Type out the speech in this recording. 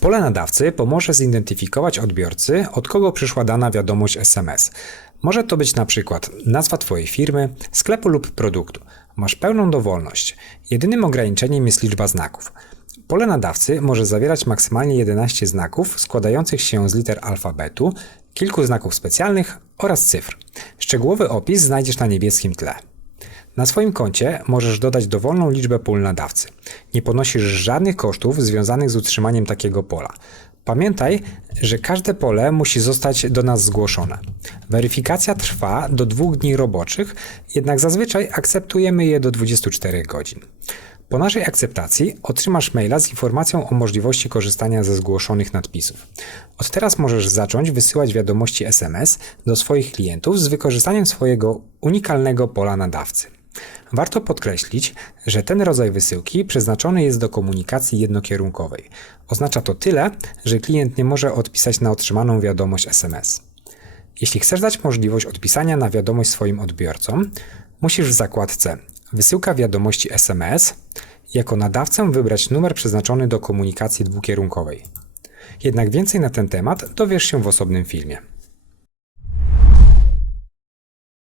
Pole nadawcy pomoże zidentyfikować odbiorcy, od kogo przyszła dana wiadomość SMS. Może to być na przykład nazwa Twojej firmy, sklepu lub produktu. Masz pełną dowolność. Jedynym ograniczeniem jest liczba znaków. Pole nadawcy może zawierać maksymalnie 11 znaków składających się z liter alfabetu, kilku znaków specjalnych oraz cyfr. Szczegółowy opis znajdziesz na niebieskim tle. Na swoim koncie możesz dodać dowolną liczbę pól nadawcy. Nie ponosisz żadnych kosztów związanych z utrzymaniem takiego pola. Pamiętaj, że każde pole musi zostać do nas zgłoszone. Weryfikacja trwa do dwóch dni roboczych, jednak zazwyczaj akceptujemy je do 24 godzin. Po naszej akceptacji otrzymasz maila z informacją o możliwości korzystania ze zgłoszonych nadpisów. Od teraz możesz zacząć wysyłać wiadomości SMS do swoich klientów z wykorzystaniem swojego unikalnego pola nadawcy. Warto podkreślić, że ten rodzaj wysyłki przeznaczony jest do komunikacji jednokierunkowej. Oznacza to tyle, że klient nie może odpisać na otrzymaną wiadomość SMS. Jeśli chcesz dać możliwość odpisania na wiadomość swoim odbiorcom, musisz w zakładce Wysyłka wiadomości SMS jako nadawcę wybrać numer przeznaczony do komunikacji dwukierunkowej. Jednak więcej na ten temat dowiesz się w osobnym filmie.